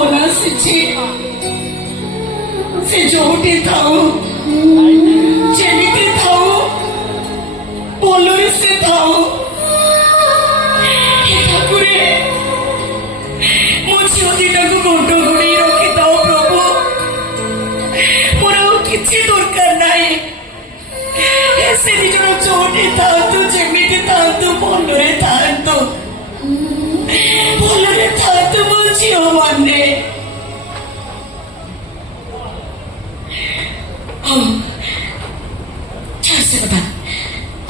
Phone ଆସିଛି। ସେ ଯୋଉଠି ଥାଉ ଯେମିତି ଥାଉ ଭଲରେ ସେ ଥାଉ। ଠାକୁରେ ମୋ ଝିଅ ଦିଟାକୁ ଘଣ୍ଟ ଘୋଡେଇ ରଖିଥାଉ ପ୍ରଭୁ। ମୋର ଆଉ କିଛି ଦରକାର ନାହିଁ। ସେ ଦି ଜଣ ଯୋଉଠି ଥାଆନ୍ତୁ ଯେମିତି ଥାଆନ୍ତୁ ଭଲରେ ଥାଆନ୍ତୁ ଭଲରେ ଥାଆନ୍ତୁ ମୋ ଝିଅ ମାନେ। ସେ କଥା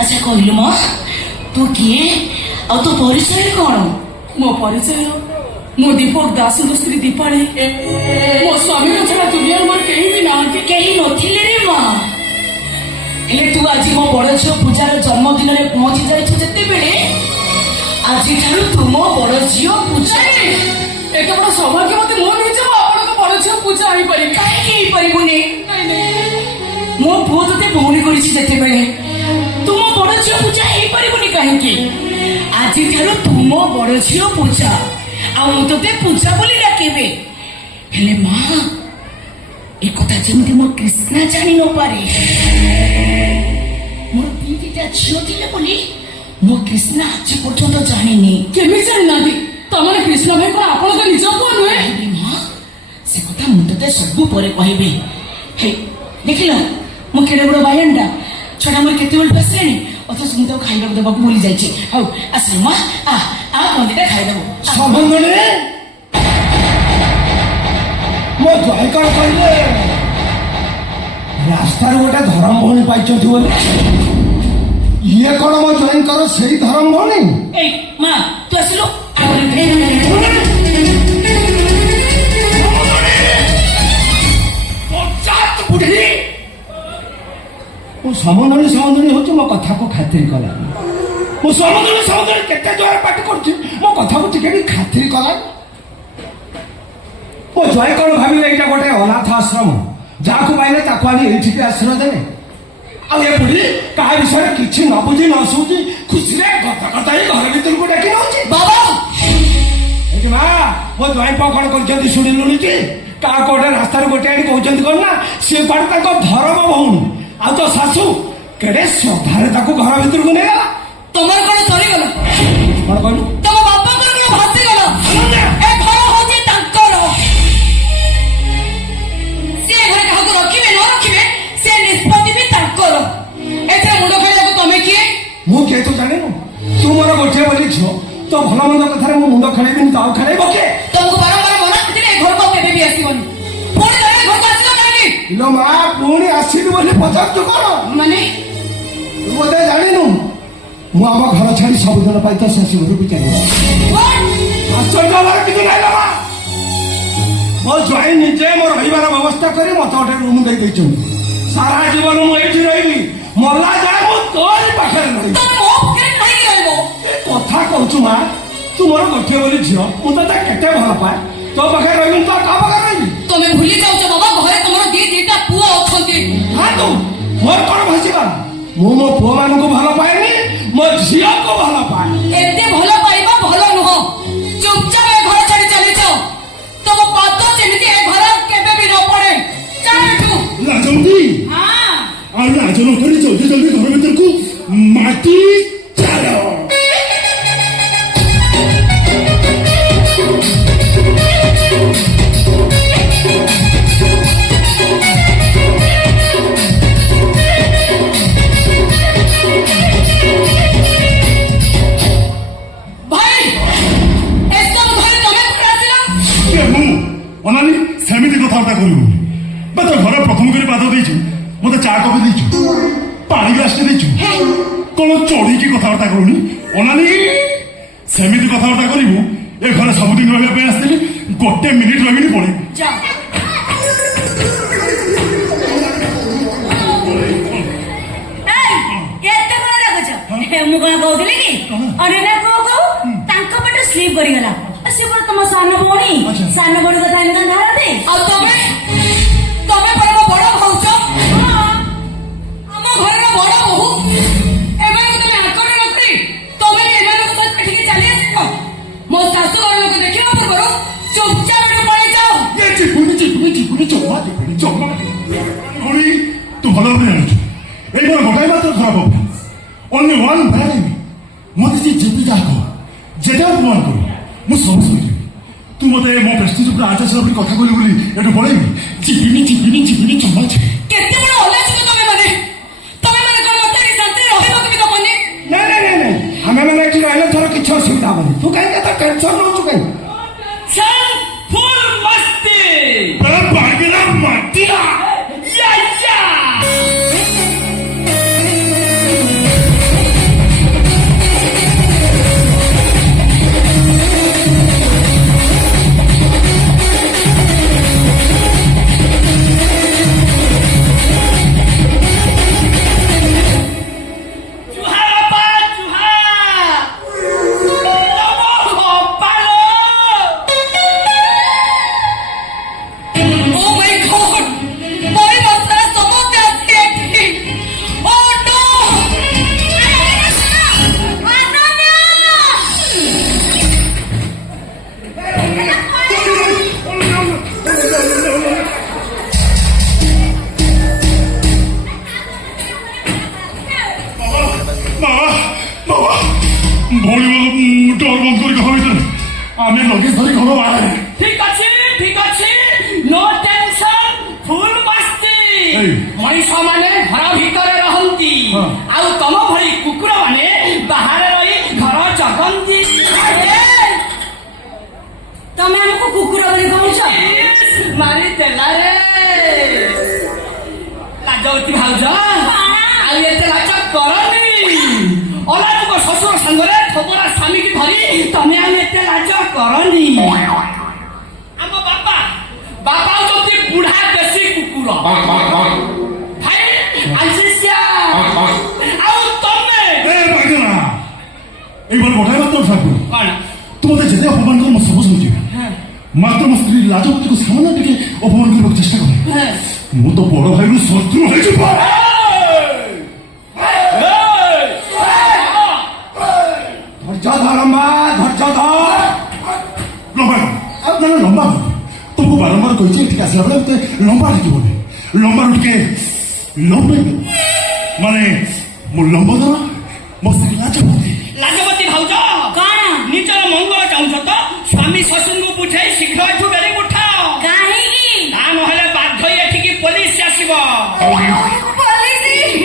ଆଚ୍ଛା କହିଲୁ ମ ତୁ କିଏ ଆଉ ତୋ ପରିଚୟ କଣ? ମୋ ପରିଚୟ ମୁଁ ଦୀପକ ଦାସଙ୍କ ସ୍ତ୍ରୀ ଦୀପାଳି। ମୋ ସ୍ୱାମୀଙ୍କ ଛଡା ଦୁନିଆରେ ମୋର କେହି ବି ନାହାନ୍ତି। କେହି ନଥିଲେ ରେ ମା। ହେଲେ ତୁ ଆଜି ମୋ ବଡ ଝିଅ ପୂଜାର ଜନ୍ମଦିନରେ ପହଞ୍ଚି ଯାଇଛୁ ଯେତେବେଳେ ଆଜିଠାରୁ ତୁ ମୋ ବଡ ଝିଅ ପୂଜା। ଏତେ ବଡ ସୌଭାଗ୍ୟ ମତେ ମୋ ନିଜେ ଆପଣଙ୍କ ବଡ ଝିଅ ପୂଜା ହେଇପାରିବି। କାହିଁକି ହେଇପାରିବୁନି? ମୋ ପୁଅ ତତେ ଭଉଣୀ କରିଛି ଯେତେବେଳେ ତୁ ମୋ ବଡ ଝିଅ ପୂଜା ହେଇପାରିବୁନି କାହିଁକି? ଆଜିଠାରୁ ତୁ ମୋ ବଡ ଝିଅ ପୂଜା ଆଉ ମୁଁ ତତେ ପୂଜା ବୋଲି ଡାକିବି। ହେଲେ ମା একথা যেମିତି ମୋ କୃଷ୍ଣା ଜାଣି ନପାରେ। ମୋର ଦିଟା ଝିଅ ଥିଲେ ବୋଲି ମୋ କୃଷ୍ଣା ଆଜି ପର୍ଯ୍ୟନ୍ତ ଜାଣିନି। କେମିତି ଜାଣିନାହାନ୍ତି? ତମର କୃଷ୍ଣ ଭାଇ କଣ ଆପଣଙ୍କ ନିଜ ପୁଅ ନୁହେଁ? ମା ସେ କଥା ମୁଁ ତତେ ସବୁ ପରେ କହିବି। ହେ ଦେଖିଲ ମୁଁ କେଡେ ବଡ ବାୟାଣଟା ଛଡା ମୋର କେତେବେଳେ ଆସିଲାଣି ଅଥଚ ମୁଁ ତାକୁ ଖାଇବାକୁ ଦେବାକୁ ଭୁଲି ଯାଇଛି। ହଉ ଆସିଲ ମା ଆ କନ୍ଦିଟା ଖାଇଦେବୁ। ମୋ ଜୟ କଣ କହିଲେ ରାସ୍ତାରୁ ଗୋଟେ ଧରମ ଭଉଣୀ ପାଇଛନ୍ତି ବୋଲି। ଇଏ କଣ ମୋ ଜୟଙ୍କର ସେଇ ଧରମ ଭଉଣୀ? ଏଇ ମା ତୁ ଆସିଲୁ। ମୁଁ ସମନ୍ଦଣୀ ହଉଛି ମୋ କଥାକୁ ଖାତିର କଲା। ମୁଁ ସମନ୍ଦଣୀ କେତେ ଜୋରରେ ପାଟି କରୁଛି ମୋ କଥାକୁ ଟିକେ ବି ଖାତିର କଲା। ମୋ ଜୟ କଣ ଭାବିଲେ ଏଇଟା ଗୋଟେ ଅନାଥ ଆଶ୍ରମ, ଯାହାକୁ ପାଇଲେ ତାକୁ ଆଣି ଏଇଠିକି ଆଶ୍ରୟ ଦେବେ। ଆଉ ଏ ବୁଢୀ କାହା ବିଷୟରେ କିଛି ନ ବୁଝି ନ ଶୁଝି ଖୁସିରେ କଥା ହେଇ ଘର ଭିତରକୁ ଡାକି ନଉଛି। ବାବା ମା ମୋ ଜୟ କଣ କରିଛନ୍ତି ଶୁଣିଲୁଣି କି? କାହାକୁ ଗୋଟେ ରାସ୍ତାରୁ ଗୋଟେ ଆଣି କହୁଛନ୍ତି କଣ ନା ସେ ପାଣି ତାଙ୍କ ଧରମ ଭଉଣୀ ଆଉ ତୋ ଶାଶୁ କେଡେ ଶ୍ରଦ୍ଧାରେ ତାକୁ ଘର ଭିତରକୁ ନେଇଗଲା। ତମର କଣ ସରିଗଲା? କଣ କହିଲୁ? ତମ ବାପାଙ୍କର କଣ ଭାସିଗଲା? ଏ ଘର ହଉଛି ତାଙ୍କର। ସେ ଘରେ କାହାକୁ ରଖିବେ ନ ରଖିବେ ସେ ନିଷ୍ପତ୍ତି ବି ତାଙ୍କର। ଏଥିରେ ମୁଣ୍ଡ ଖେଳିବାକୁ ତମେ କିଏ? ମୁଁ କିଏ ତୁ ଜାଣିନୁ? ତୁ ମୋର ଗୋଟିଏ ବୋଲି ଝିଅ, ତୋ ଭଲ ମନ୍ଦ କଥାରେ ମୁଁ ମୁଣ୍ଡ ଖେଳେଇବିନି ତ ଆଉ ଖେଳେଇବ କିଏ? ତମକୁ ବାରମ୍ବାର ମନା କରିଥିଲେ ଏ ଘରକୁ କେବେ ବି ଆସିବନି। ପୁଣି ତମେ ଘରକୁ ଆସିଲ କାହିଁକି? ଇଲୋ ମା ପୁଣି ଆସିଲୁ ବୋଲି ପଚାରୁଛୁ କଣ? ମାନେ ତୁ ବୋଧେ ଜାଣିନୁ ମୁଁ ଆମ ଘର ଛାଡି ସବୁଦିନ ପାଇଁ ତ ଶାଶୁ ଘରକୁ ଚାଲିବ। ଆଶ୍ଚର୍ଯ୍ୟ ହବାର କିଛି ନାହିଁ ମା। ମୋ ଜ୍ୱାଇଁ ନିଜେ ମୋ ରହିବାର ବ୍ୟବସ୍ଥା କରି ମତେ ଗୋଟେ ରୁମ୍ ଦେଇ ଦେଇଛନ୍ତି। ସାରା ଜୀବନ ମୁଁ ଏଇଠି ରହିବି, ମଲା ଯାଏ ମୁଁ ତୋରି ପାଖରେ ରହିବି। କଥା କହୁଛୁ ମା, ତୁ ମୋର ଗୋଟିଏ ବୋଲି ଝିଅ, ମୁଁ ତତେ କେତେ ଭଲ ପାଏ। ତୋ ପାଖରେ ରହିବିନି ତ କାହା ପାଖରେ ରହିବି? ତମେ ଭୁଲି ଯାଉଛ ବାବା, ଘରେ ତମର ଦିଟା ପୁଅ ଅଛନ୍ତି। ହଁ ତୁ ମୋର କଣ ଭାସିବା? ମୁଁ ମୋ ପୁଅ ମାନଙ୍କୁ ଭଲ ପାଏନି, ମୋ ଝିଅକୁ ଭଲ ପାଏ। ଏତେ ଭଲ ପାଇବା ଭଲ ନୁହଁ। ଚୁପଚାପ ଏ ଘର ଛାଡି ଚାଲିଛ। ତମ ପାଦ ଯେମିତି ଏ ଘର କେବେ ବି ନ ପଡେ। ଚାଲ ଏଠୁ। ରାଜମତି ହଁ ଆଉ ରାଜ ନ କରି ଜଲ୍ଦି ଜଲ୍ଦି ଘର ଭିତରକୁ ମାଟି ଚାଲ। ଅନାନି ସେମିତି କଥାବାର୍ତ୍ତା କରିବୁ। ବା ତୋ ଘରେ ପ୍ରଥମ କରି ପାଦ ଦେଇଛୁ, ମତେ ଚା କପି ଦେଇଛୁ, ପାଣି ଗ୍ଲାସଟେ ଦେଇଛୁ, କଣ ଚଢିକି କଥାବାର୍ତ୍ତା କରୁନି? ଅନାନି ସେମିତି କଥାବାର୍ତ୍ତା କରିବୁ ଏ ଘରେ ସବୁଦିନ ରହିବା ପାଇଁ ଆସିଥିଲି, ଗୋଟେ ମିନିଟ୍ ରହିବିନି ପଳେଇବୁ। ମୁଁ କଣ କହୁଥିଲି କି ଅନେନା କହୁ ତାଙ୍କ ପଟେ ସ୍ଲିପ୍ କରିଗଲା। ସେ ପୁରା ତମ ସାନ ଭଉଣୀ, ସାନ ଭଉଣୀ କଥା ଏମିତି ଧରନ୍ତି। ଆଉ ତମେ ତମେ ପରା ମୋ ବଡ ଭାଉଜ, ଆମ ଘରର ବଡ ବୋହୂ। ଏମାନଙ୍କୁ ତମେ ଆକଟ ରଖି ତମେ ଏମାନଙ୍କୁ ଏଠିକି ଚାଲି ଆସିବ। ମୋ ଶାଶୁ ଘର ଲୋକ ଦେଖିବା ପୂର୍ବରୁ ଚୁପଚାପ ପଳେଇ ଯାଅ। যেটা অপমান করো ମୁଁ ସବୁ ଶୁଣିଲି ତୁ ମତେ ମୋ ପ୍ରେଷ୍ଟିଜ୍ ଉପରେ ଆଞ୍ଚ ଆସିଲା ପରି କଥା କହିଲୁ ବୋଲି ଏଠୁ ପଳେଇବି ଯିବିନି ଜମା ଯିବି କେତେ ବଡ ଅଲାଚିତ ତମେ ମାନେ କଣ ମତେ ଏଠି ଶାନ୍ତିରେ ରହିବାକୁ ବି ଦବନି? ନାଇଁ ଆମେ ମାନେ ଏଠି ରହିଲେ ତୋର କିଛି ଅସୁବିଧା ହବନି ତୁ କାହିଁକି ଏତେ ଟେନସନ ନଉଛୁ କାହିଁକି चल फुल मस्ती ବାଗିଲା ମାଟିଆ या या ଭଉଣୀ ଡୋର ବନ୍ଦ କରି ଘର ଭିତରେ ଆମେ ଲଗେଜ ଧରି ଘର ବାହାରେ ठीक अच्छे नो टेंशन फुल मस्ती ଏଇ। ମଣିଷ ମାନେ ଘର ଭିତରେ ରହନ୍ତି ହଁ। ଆଉ ତମ ଭଳି କୁକୁର ମାନେ ବାହାରେ ରହି ଘର ଜଗନ୍ତି ତମେ ଆମକୁ କୁକୁର ବୋଲି କହୁଛ ମାରି ଦେଲାରେ ଲାଜବତୀ ଭାଉଜ ଆଉ ଏତେ ଲାଜ କରନି ଅଲାଜୁକ ଶ୍ୱଶୁର ସାଙ୍ଗରେ ଠୋକରା ସ୍ୱାମୀକି ଧରି ତମେ ଆଉ ଏତେ ଲାଜ କରନି ଆମ ବାପା ହଉଛନ୍ତି ବୁଢା ଦେଶୀ କୁକୁର ଭାଇ ଆଲସିସିଆ ଆଉ ତମେ ବାଗିଲା এইবার গোটাই মাত্র থাকবো କଣ ତୁ ମତେ ଯେତେ ଅପମାନ କର ମୁଁ ସବୁ ଶୁଣୁଛି ମାତ୍ର ମୋ ସ୍ତ୍ରୀ ଲାଜବତୀକୁ ସାମାନ୍ୟ ଟିକେ ଅପମାନ କରିବାକୁ ଚେଷ୍ଟା କରେ ମୁଁ ତ ବଡ ଭାଇରୁ ଶତ୍ରୁ ହେଇଯିବ ଧୈର୍ଯ୍ୟ ଧର ମା ଧୈର୍ଯ୍ୟ ଧର ଲମ୍ବା ଲମ୍ବା ତୁମକୁ ବାରମ୍ବାର କହିଛି ଏଠିକି ଆସିଲା ବେଳେ ମତେ ଲମ୍ବା ଲାଗିବନି ଲମ୍ବାରୁ ଟିକେ ଲମ୍ବେଇ ମାନେ ମୋ ଲମ୍ବଧର ମୋ ସ୍ତ୍ରୀ ଲାଜବତୀ ଲାଜବତୀ ଭାଉଜ କଣ ନିଜର ମଙ୍ଗଳ ଚାହୁଁଛ ତ ସ୍ୱାମୀ ଶ୍ୱଶୁରଙ୍କୁ ବୁଝାଇ ଶୀଘ୍ର ଏଠୁ ବେରି ଉଠାଅ କାହିଁକି ତା ନହେଲେ ବାଧ୍ୟ ହୋଇ ଏଠିକି ପୋଲିସ ଆସିବ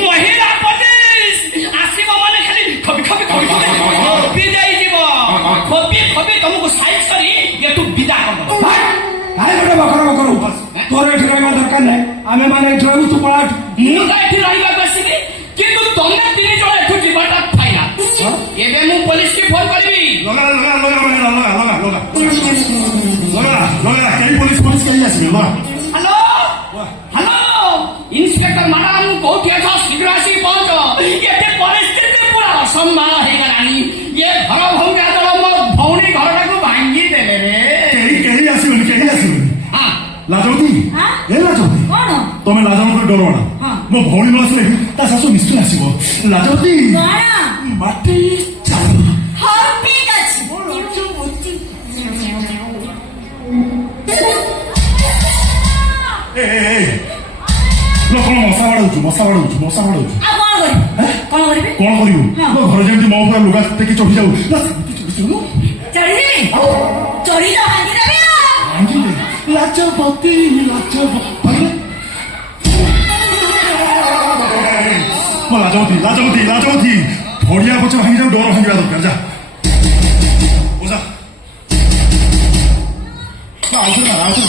ମହିଳା ପୋଲିସ ଆସିବ ମାନେ ଖାଲି ଖବି ଦେଇଯିବ ଖବି ତମକୁ ସାଇଜ କରି ଏଠୁ ବିଦା କରିଦେବ ଆରେ ଗୋଟେ ବକର ତୋର ଏଠି ରହିବା ଦରକାର ନାହିଁ ଆମେ ମାନେ ଏଠି ରହିବୁ ତୁ ପଳା ମୁଁ ତ ଏଠି ରହିବାକୁ ଆସିବି କିନ୍ତୁ ତମେ 3 ଜଣ ଏଠୁ ଯିବାଟା ଫାଇନା ଏବେ ମୁଁ ପୋଲିସକି ଫୋନ କରିବି ଲଗା କେହି ପୋଲିସ କେହି ଆସିବେ ଲଗା ହ୍ୟାଲୋ ଇନ୍ସପେକ୍ଟର ମ୍ୟାଡାମ କୋଉଠି ଅଛ ଶୀଘ୍ର ଆସି ପହଞ୍ଚ ଏତେ ପରିସ୍ଥିତି ପୁରା ଅସମ୍ଭାଳ ହେଇଗଲାଣି ଏ ଘର ଭଙ୍ଗା ଦଳ ମୋ ଭଉଣୀ ଘରଟାକୁ ଭାଙ୍ଗି ଦେଲେ ରେ କେହି ଆସିବେନି ହଁ ଲାଜବତୀ ଏ ଲାଜବତୀ କଣ ତମେ ଲାଜବତୀର ଡର ମାଡ ମୋ ଭଉଣୀ ନ ଆସିଲେ ତା ଶାଶୁ ନିଶ୍ଚୟ ଆସିବ ଲାଜବତୀ ମାଟି ଚାଲ ହଉ ଠିକ ଅଛି କଣ ମଶା ବାଡଉଛୁ ଆଉ କଣ କରିବି କଣ କରିବୁ ମୋ ଘରେ ଯେମିତି ମୋ ଉପରେ ଲୁଗା ଟେକି ଚଢି ଯାଉ ନା ସେମିତି ଚଢିଯିବୁ ଚଢିଦେବି ଚଢି ଯାଅ ଭାଙ୍ଗିଦେବି ଲାଜବତୀ ମୋ ଲାଜବତୀ ଭଡିଆ ପଛେ ଭାଙ୍ଗି ଯାଉ ଡୋର ଭାଙ୍ଗିବା ଦରକାର ଯା ଓଜା ଆଉଥରେ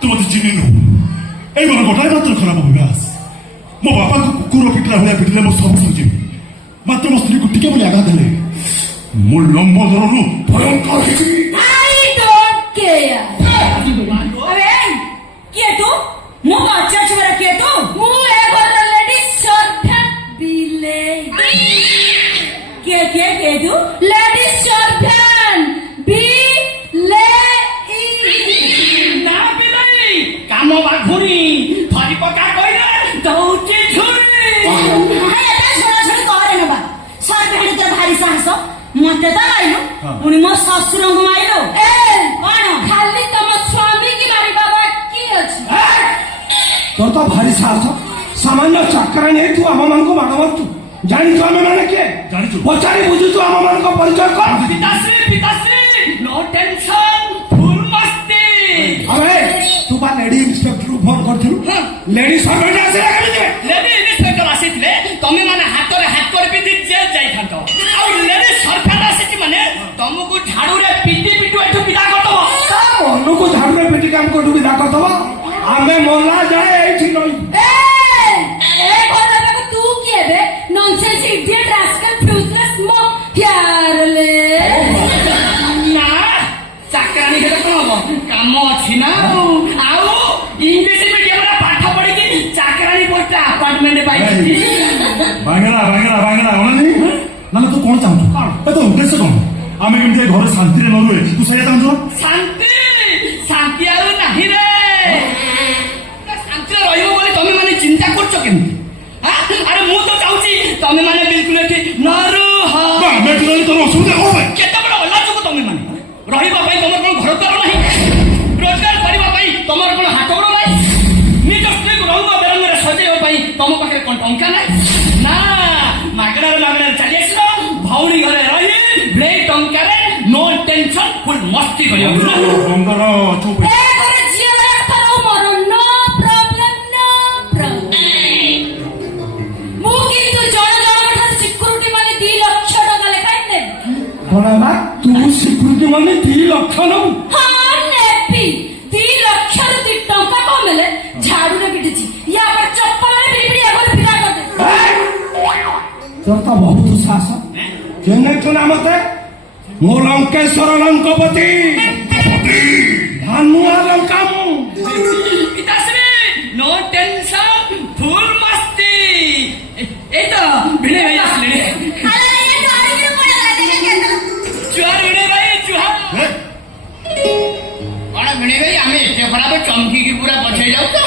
ତୁ ମତେ ଚିହ୍ନିନୁ ଏଇମାନେ ଗୋଟାଏ ମାତ୍ର ଖରାପ ଅଭ୍ୟାସ ମୋ ବାପାଙ୍କୁ କୁକୁର ପିଟିଲା ଭଳିଆ ପିଟିଲେ ମୁଁ ସବୁ ଶୁଣିଯିବି ମାତ୍ର ମୋ ସ୍ତ୍ରୀକୁ ଟିକେ ବୋଲି ଆଘାତ ଦେଲେ ମୁଁ ଲମ୍ବୋଦରରୁ ଭୟଙ୍କର ହେଇଯିବି अरे किए तू मु अच्छा छुरा किए तू मु ए घर लेडी सर्वेंट बिले के तू लेडी सर्वेंट बिले ना बिले काम बाघुरी फरी पका कइले दउची झुरी हाय एटा छोरा छोरी करे नबा सर्वेंट तो भारी भारी साहस मते तो मारिलु पुणी मो ससुर को मारिलु कौन खाली तम स्वामी की मारी बाबा की अछि তোর তো ভারি সাহস সামান্য চাকরা নেই তু ଆମ ମାନଙ୍କୁ ମାଡ଼ ମାରୁଛୁ ଜାଣିଛୁ ଆମେ ମାନେ କିଏ ଜାଣିଛୁ। ପଚାରି ବୁଝୁଛୁ ଆମ ମାନଙ୍କ ପରିଚୟ କଣ पिताश्री नो टेंशन फुल मस्ती अरे तू बा लेडी इंस्पेक्टर फोन करथिलु लेडी सर्वेंट आसे केमिति लेडी इन्स्पेक्टर आसीथिले तमे माने हातरे हात कर पिटी जेल जाई थांतो आ लेडी सरकार आसीथि माने तमको झाड़ू रे पिटी पिटू एठु पिटा करतो ମନକୁ ଝାଡୁରେ ପିଟି କାମ କୋଠୁ ବି ଡାକଥବ ଆମେ ମଲା ଯାଏ ଏଇଠି ନଇ ए घर बाबा तू की हेबे नॉनसेंस इडियट रास्कल फ्यूजलेस मो प्यारले ना चाकरानी हेले कोन हो काम अछि ना आउ इंग्लिश मीडियम रे पाठ पढी कि चाकरानी पोस्ट अपार्टमेंट पाइछि ବାଙ୍ଗେରା ଅନାନି ନା ତୁ କଣ ଚାହୁଁଛୁ ଏ ତ ଉଦ୍ଦେଶ୍ୟ କଣ ଆମେ କେମିତି ଘରେ ଶାନ୍ତିରେ ନ ରୁହେ ତୁ ସେଇଆ ଚାହୁଁଛୁ शांति शांति आउ नाही रे शांति रहिबो बोली तमे माने चिंता करछो केमति अरे मु तो चाहूची तमे माने बिल्कुल एठी न रुह ଆମେ ଏଠି ରହି ତୋର ଅସୁବିଧା କଣ ପାଇଁ केते बड़ अलाजुक तमे माने रहिबा पई तमर कोन घर द्वार नाही रोजगार करिबा पई तमर कोन हाथ गोड़ नाही निज स्त्री को रंग बेरंग रे सजेबा पई तम पाखे कोन टंका नाही ना मागणार चली आसिलो भौणी घरे रही ब्ले टंका रे नो टेंशन फुल मस्ती करियो ବନ୍ଦର ଚୁପ ए घर जिया करो मरो नो प्रॉब्लम मु किंतु जण ठार सिक्युरिटी माने 2 लाख टका लेखाइने କଣ ହେଲା ତୁ ସିକ୍ୟୁରିଟି ମାନେ 2 ଲକ୍ଷ ନବୁ हां नेपी 2 लाख ରୁ 2 टका कमले झाड़ू रे बिटिची या पर चप्पल रे बिबिडी आगर पिटा कर दे তোর তো ବହୁତ ସାହସ କେନେଛୁ ନା ମତେ ମୋ ଲଙ୍କେଶ୍ୱର ଲଙ୍କପତି ଧାନୁଆ ଲଙ୍କା ମୁଁ पिताश्री नो टेंशन फुल मस्ती ए तो भिड़े भाई असले अरे ये गाड़ी में पड़ा लगे के जुहार भिड़े भाई जुहार बड़ा भिड़े भाई हमें एते खराब चमकी की पूरा पछे जाऊ तो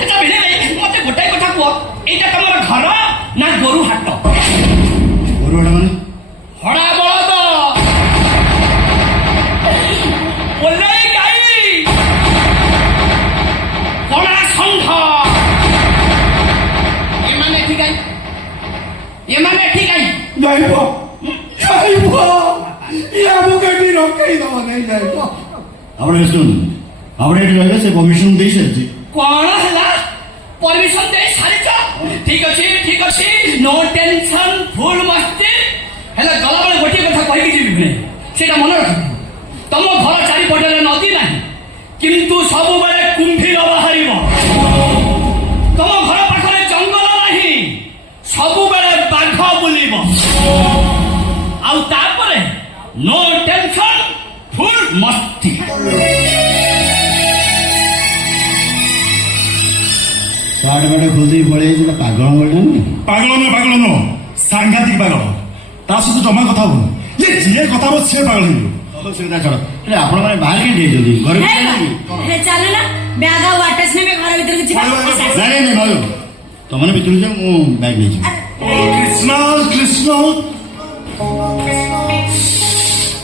अच्छा भिड़े भाई मते गोटाई कथा को एटा तमर घर ना गोरु हाट ଗରୁଆଟା ମାନେ हड़ा बळद ओलाई गाई कणा षंढ एमाने ठीक आई ଯାଇବ ଯାଇବ ଇଏ ଆମକୁ ଏଠି ରଖେଇ ଦବ ନାଇଁ ଯାଇବ ଆପଣ ଶୁଣନ୍ତୁ ଆପଣ ଏଠି ରହିଲେ ସେ କମିଶନ ଦେଇ ସାରିଛି कौन है परमिशन दे सारी ठीक अच्छे नो टेंशन फुल मस्ती हेला गला बेले गोटे कथा कहि जीवी भने सेटा मन रख तम घर चारिपटे नदी ना किंतु सब बेले कुंभीर बाहरिब तम घर पाखरे जंगल नहीं सब बेले बाघ बुलिब आउ तापरे नो टेंशन फुल मस्ती ପାଟ ପାଟ ଖୋଲି ପଳେଇ ପାଗଳ ମିଳୁନି ପାଗଳ ନୁହଁ ସାଂଘାତିକ ପାଗଳ ତା ସହିତ ଜମା କଥା ହବୁନି ଇଏ ଯିଏ କଥା ହବ ସିଏ ପାଗଳ ହେଇଯିବ ଅସୁବିଧା ଛାଡ଼ ହେଲେ ଆପଣ ମାନେ ବାହାର କେମିତି ହେଇଛନ୍ତି ଘରେ हे चल ना बैग और वाटस ने घर भीतर को ନାଇଁ ନାଇଁ ଭାଇ ତମମାନେ ଭିତରକୁ ଯାଅ ମୁଁ ବ୍ୟାଗ୍ ନେଇଯିବି କୃଷ୍ଣ କୃଷ୍ଣ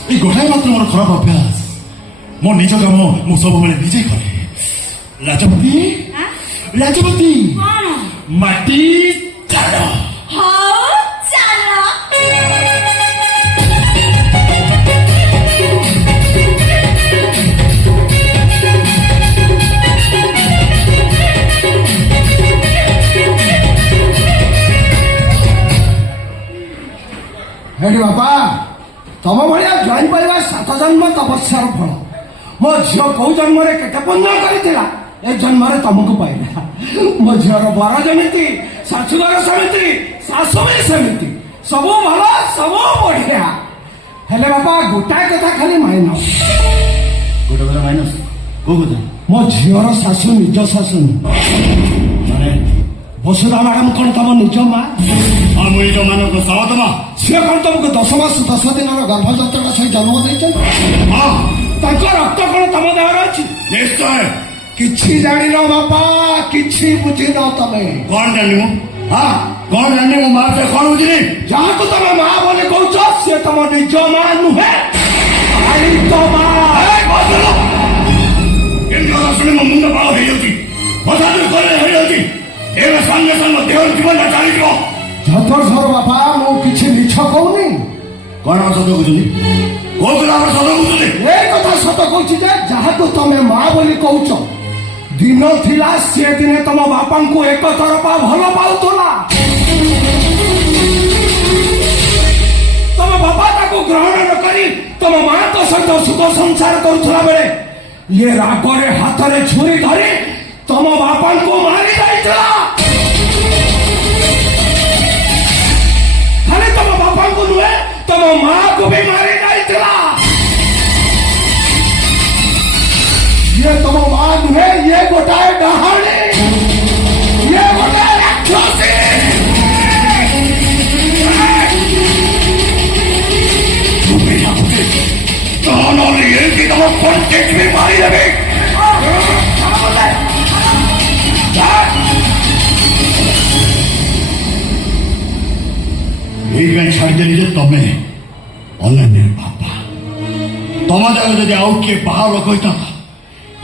ଏଇ ଗୋଟାଏ ମାତ୍ର ମୋର ଖରାପ ଅଭ୍ୟାସ ମୋ ନିଜ କାମ ମୁଁ ସବୁବେଳେ ନିଜେ କରେ ରାଜପତି ରାଜପତି कौन ମାଟି ଚାଲ हाउ चलो ହେଠି ବାପା ତମ ଭଳିଆ ଜଏନ୍ କରିବା 7 ଜନ୍ମ ତପସ୍ୟାର ଫଳ ମୋ ଝିଅ କୋଉ ଜନ୍ମରେ କେତେ ପୁଣ୍ୟ କରିଥିଲା ଏ ଜନ୍ମରେ ତମକୁ ପାଇଲା ମୋ ଝିଅର ବର ଯେମିତି ଶାଶୁଘର ସେମିତି ଶାଶୁ ବି ସେମିତି ସବୁ ଭଲ ସବୁ ବଢିଆ ହେଲେ ବାପା ଗୋଟାଏ କଥା ଖାଲି ମାଇନସ୍ ଗୋଟେ କଥା ମାଇନସ୍ କୋଉ କଥା ମୋ ଝିଅର ଶାଶୁ ନିଜ ଶାଶୁ ନୁହେଁ ମାନେ ବସୁଧା ମ୍ୟାଡାମ କଣ ତମ ନିଜ ମା ହଁ ମୁଁ ନିଜ ମାନଙ୍କ ସହତମ ସିଏ କଣ ତମକୁ 10 ମାସ 10 ଦିନର ଗର୍ଭଯାତ୍ରା ସହ ଜନ୍ମ ଦେଇଛନ୍ତି ହଁ ତାଙ୍କ ରକ୍ତ କଣ ତମ ଦେହରେ ଅଛି ନିଶ୍ଚୟ କିଛି ଜାଣିନ ବାପା କିଛି ବୁଝିନ ତମେ କଣ ଜାଣିଲି ମୁଁ ହଁ କ'ଣ ଜାଣିନି ମୋ ମା ସେ କ'ଣ ବୁଝିନି? ଯାହାକୁ ତମେ ମା ବୋଲି କହୁଛ ସିଏ ତମ ନିଜ ମା ନୁହେଁ, ଆଇ ତ ମା। ଏମିତି କଥା ଶୁଣି ମୋ ମୁଣ୍ଡ ପାଳ ହେଇଯାଉଛି, କଥା ଯୋଉ କଲେ ହେଇଯାଉଛି। ଏବେ ସାଙ୍ଗେ ସାଙ୍ଗେ ଦେହର ଜୀବନଟା ଚାଲିଯିବ। ଯଥେଶ୍ୱର ବାପା, ମୁଁ କିଛି ମିଛ କହୁନି। କ'ଣ ସତ କହୁଛନ୍ତି? କହୁଥିଲେ ଆମର ସତ କହୁଛନ୍ତି। ଏ କଥା ସତ କହୁଛି ଯେ ଯାହାକୁ ତମେ ମା ବୋଲି କହୁଛ, ଦିନ ଥିଲା ସିଏ ଦିନେ ତମ ବାପାଙ୍କୁ ଏକ ତରଫା ଭଲ ପାଉଥିଲା। ତମ ବାପା ତାକୁ ଗ୍ରହଣ ନ କରି ତମ ମାଙ୍କ ସହିତ ସୁଖ ସଂସାର କରୁଥିଲା ବେଳେ ଇଏ ରାଗରେ ହାତରେ ଛୁରୀ ଧରି ତମ ବାପାଙ୍କୁ ମାରି ଯାଇଥିଲା। ଖାଲି ତମ ବାପାଙ୍କୁ ନୁହେଁ, ତମ ମାକୁ ବି ମାରି ଯାଇଥିଲା। ये तुम मां है, ये गोटाए डहाणी, ये गोटाए राक्षसी। मारी देवे। ଛାଡ଼ିଦେଲି ଯେ ତମେ ଅନନ୍ୟ ବାପା ତମ ଜାଗା ଯଦି ଆଉ କିଏ ବାହାର ଲୋକ ହେଇଥାନ୍ତା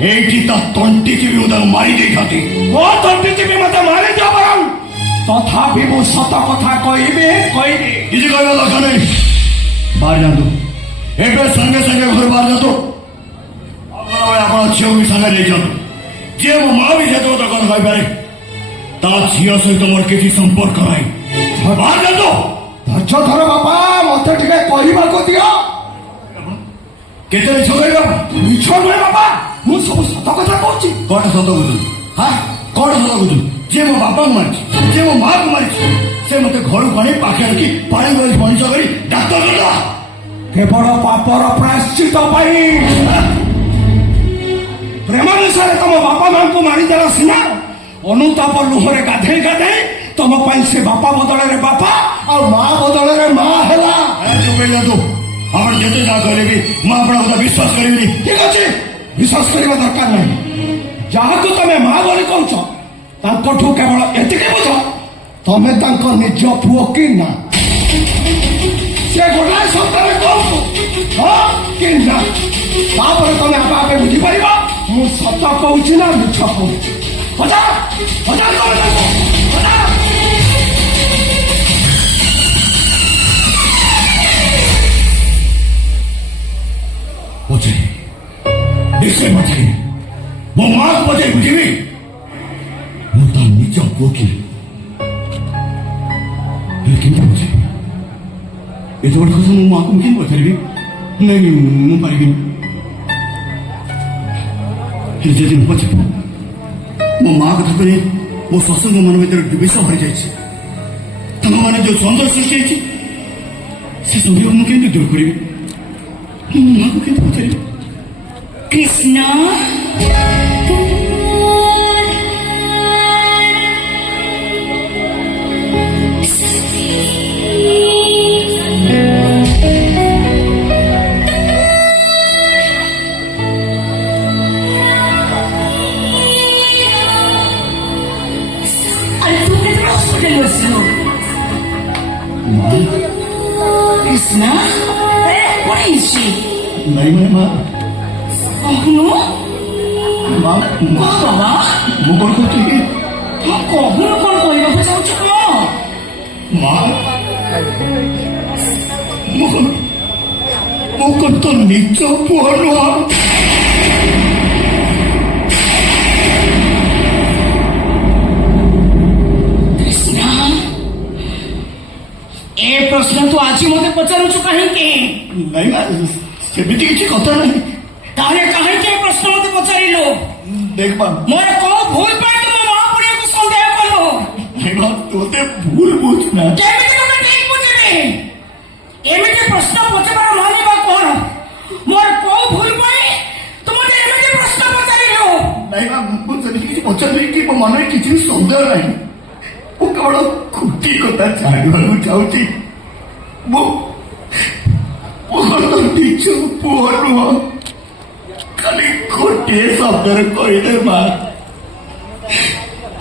ଏଇଠି ତା ତଣ୍ଟି ଚିପି ମୁଁ ତାକୁ ମାରି ଦେଇଥାନ୍ତି। ମୋ ତଣ୍ଟି ଚିପି ମତେ ମାରିଦିଅ ବରଂ, ତଥାପି ମୁଁ ସତ କଥା କହିବି। କିଛି କହିବା ଦରକାର ନାହିଁ। ବାହାରି ଯାଆନ୍ତୁ, ଏବେ ସାଙ୍ଗେ ସାଙ୍ଗେ ଘରୁ ବାହାରି ଯାଆନ୍ତୁ। ଆପଣ ଝିଅକୁ ବି ସାଙ୍ଗେ ନେଇଯାଆନ୍ତୁ। ଯିଏ ମୋ ମା ବି ସେତେବେଳେ ଦୋକାନ ଖାଇପାରେ, ତା ଝିଅ ସହିତ ମୋର କିଛି ସମ୍ପର୍କ ନାହିଁ। ବାହାରି ଯାଆନ୍ତୁ। ଧୈର୍ଯ୍ୟ ଧର ବାପା, ମତେ ଟିକେ କହିବାକୁ ଦିଅ। କେତେ ମିଛ କହିବ? ମିଛ ନୁହେଁ ବାପା, ମୁଁ ସବୁ ସତ କଥା କହୁଛି। କ'ଣ ସତ କହୁଛନ୍ତି? କ'ଣ ସତ କହୁଛନ୍ତି? ଯିଏ ମୋ ବାପାକୁ ମାରିଛି, ଯିଏ ମୋ ମାକୁ ମାରିଛି, ସେ ମତେ ଘରକୁ ଆଣି ପାଖେ ରଖି ପାଣି କରି ମଣିଷ କରି ଡାକ୍ତର କରିଦେଲା କେବଳ ପାପର ପ୍ରାୟଶ୍ଚିତ ପାଇଁ। ପ୍ରେମାନୁସାରେ ତମ ବାପା ମାଙ୍କୁ ମାରିଦେଲା ସିନା, ଅନୁତାପ ଲୁହରେ ଗାଧେଇ ଗାଧେଇ ତମ ପାଇଁ ସେ ବାପା ବଦଳରେ ବାପା ଆଉ ମା ବଦଳରେ ମା ହେଲା। ଆପଣ ଯେତେ ଯାହା କହିଲେ ବି ମୁଁ ଆପଣଙ୍କ କଥା ବିଶ୍ୱାସ କରିବିନି। ଠିକ ଅଛି, ବିଶ୍ୱାସ କରିବା ଦରକାର ନାହିଁ। ଯାହାକୁ ତମେ ମା ବୋଲି କହୁଛ ତାଙ୍କଠୁ କେବଳ ଏତିକି ବୁଝ, ତମେ ତାଙ୍କ ନିଜ ପୁଅ କି ନା। ସେ ଗୋଟାଏ ଶବ୍ଦରେ କହୁଛୁ ହଁ କି ନା, ତାପରେ ତମେ ଆପେ ଆପେ ବୁଝିପାରିବ ମୁଁ ସତ କହୁଛି ନା ମିଛ କହୁଛି। ପଚାର ପଚାର ତମେ ତାଙ୍କୁ, ପଚାର। ପଚାରି ନିଶ୍ଚୟ ପଚାରିବି, ମୋ ମାକୁ ପଚାରି ବୁଝିବି ମୁଁ ତା ନିଜ ପୁଅ କି। କେମିତି ପଚାରିବି? ଏତେ ବଡ଼ କଥା ମୋ ମାକୁ କେମିତି ପଚାରିବି? ନାଇଁ ମୁଁ ପାରିବିନି। ଯଦି ମୁଁ ପଚାରିବି ମୋ ମା କଥା କରି ମୋ ଶ୍ୱଶୁରଙ୍କ ମନ ଭିତରେ ବିଷ ଭରିଯାଇଛି, ତାଙ୍କ ମାନେ ଯୋଉ ସନ୍ଦେହ ସୃଷ୍ଟି ହେଇଛି ସେ ସନ୍ଦେହ ମୁଁ କେମିତି ଦୂର କରିବି? ମୋ ମାକୁ କେମିତି ପଚାରିବି? কৃষ্ণ কৃষ্ণ পড়েছি ନାଇଁ ମାନେ ମା কখনো ମା বাবা ମୁଁ କ'ଣ କହୁଛି କି? কখনো কোন কইବାକୁ চাହୁଛ କଣ? ମା ମୁଁ କ'ଣ ତ ନିଜ ପୁଅ ନୁହଁ? কৃষ্ণ ଏ ପ୍ରଶ୍ନ ତୁ ଆଜି ମତେ ପଚାରୁଛୁ କାହିଁକି? ନାଇଁ ମା ସେମିତି କିଛି କଥା ନାହିଁ। ତାହେଲେ କାହିଁକି ଏ ପ୍ରଶ୍ନ ମତେ ପଚାରିଲୁ? ଦେଖ ମା, ମୋର କୋଉ ଭୁଲ ପାଇଁ ତୁ ମୋ ମହାପୁରୀକୁ ସନ୍ଦେହ କଲୁ? ନାଇଁ ମା ତୋତେ ଭୁଲ ବୁଝ ନା। କେମିତି ତମେ ଠିକ ବୁଝିବି? ଏମିତି ପ୍ରଶ୍ନ ପଚାରିବାର ମାନେ ବା କଣ? ମୋର କୋଉ ଭୁଲ ପାଇଁ ତୁ ମତେ ଏମିତି ପ୍ରଶ୍ନ ପଚାରିଲୁ? ନାଇଁ ମା ମୁଁ ସେମିତି କିଛି ପଚାରିବି କି ମୋ ମନରେ କିଛି ସନ୍ଦେହ ନାହିଁ। ମୁଁ କେବଳ ଖୁଟି କଥା ଜାଣିବାକୁ ଚାହୁଁଛି। ମୁଁ ନିଜ ପୁଅ ନୁହଁ। ଖାଲି ଗୋଟିଏ ଶବ୍ଦରେ କହିଦେ ମା,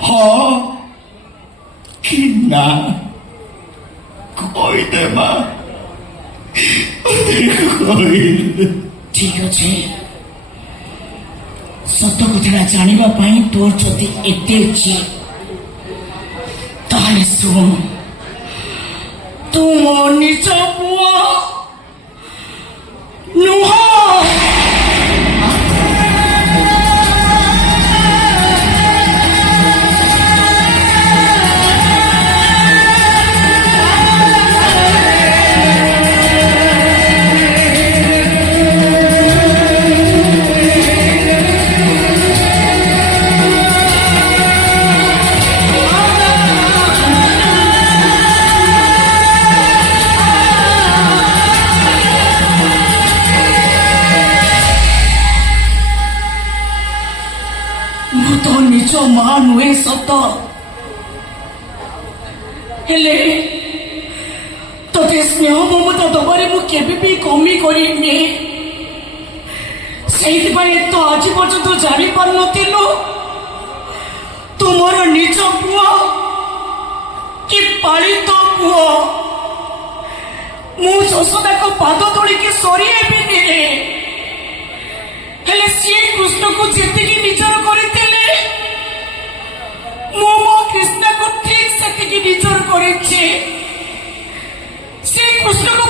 ହଁ କି ନା କହିଦେ ମା କହିଦେ। ঠিক আছে সত্য কথাটা জানিবা পাই তোর যদি এতে ইচ্ছে তাহলে শুন তুম নিজ পুଅ নুহ ମୁଁ ତ ନିଜ ମା ନୁହେଁ ସତ ହେଲେ ତତେ ସ୍ନେହ ମମତା ଦବାରେ ମୁଁ କେବେ ବି କମି କରିନି ସେଇଥିପାଇଁ ତ ଆଜି ପର୍ଯ୍ୟନ୍ତ ଜାଣିପାରୁନଥିଲୁ ତୁମର ନିଜ ପୁଅ କି ପାଳିତ ପୁଅ ମୁଁ ଯଶୋଦାଙ୍କ ପାଦ ତୋଳିକି ସରିହେବିନି ରେ ହେଲେ ସିଏ କୃଷ୍ଣକୁ ଯେତିକି ନିଜର କରିଥିଲେ ମୁଁ ମୋ କୃଷ୍ଣକୁ ଠିକ ସେତିକି ନିଜର କରିଛି ସେ କୃଷ୍ଣକୁ